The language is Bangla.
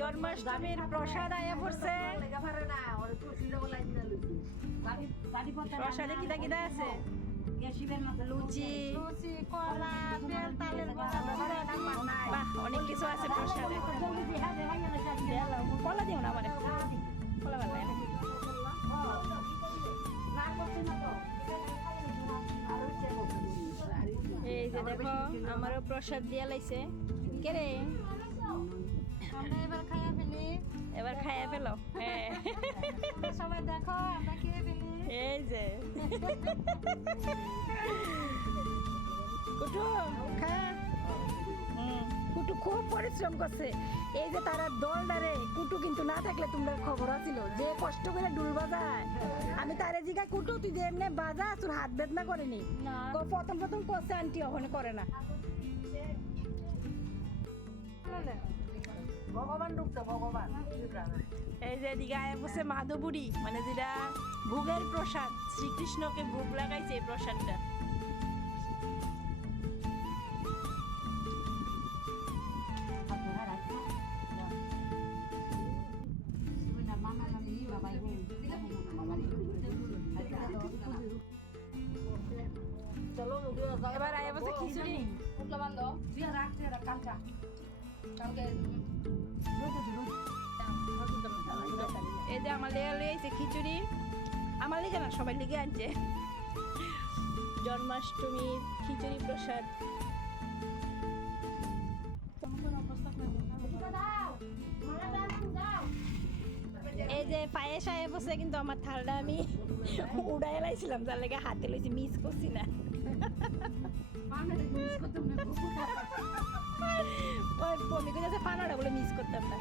জন্মাষ্টমীর প্রসাদ আয়া পড়ছে। প্রসাদে কিতা কিতা আছে? লুচি, কলা, তেল, তালের বড়া, বাহ অনেক কিছু আছে প্রসাদে। কলা দিও না মানে, কলা ভালো লাগে না। এই যে দেখো আমারও প্রসাদ দিয়া লাইছে। কে রে? আমরা এবার খাইয়া ফেলি। এবার খাইয়া ফেলো। হ্যাঁ সবাই দেখো আমরা খেয়ে ফেলি। এই যে কুটু খা। কুটু খুব পরিশ্রম করছে। এই যে তারা দলদারে কুটু কিন্তু না থাকলে তোমরা খবর আছিল যে কষ্ট করে ডুল বাজায়। আমি তারে জিগাই কুটু তুই যে এমনি বাজা তোর হাত বেদনা করেনি? প্রথম প্রথম করছে আন্টি, ওখানে করে না। ভগবান ঢুকতো ভগবান। এই যে এদিকে আয়া বসে মাধবুড়ি, মানে যেটা ভোগের প্রসাদ, শ্রীকৃষ্ণকে ভোগ লাগাইছে এই প্রসাদটা। এবার আয়া বসে খিচুড়ি। এই যে আমার লেগে লইছে খিচুড়ি, আমার লেগে না সবাই লেগে আনছে। জন্মাষ্টমীর খিচুড়ি প্রসাদ। এই যে পায়েস আয়ে বসে, কিন্তু আমার থালটা আমি উড়াই লাইছিলাম, যার লেগে হাতে লইছি, মিস করছি না। ওই পমি করে ফানাটা বলে মিস করতাম না।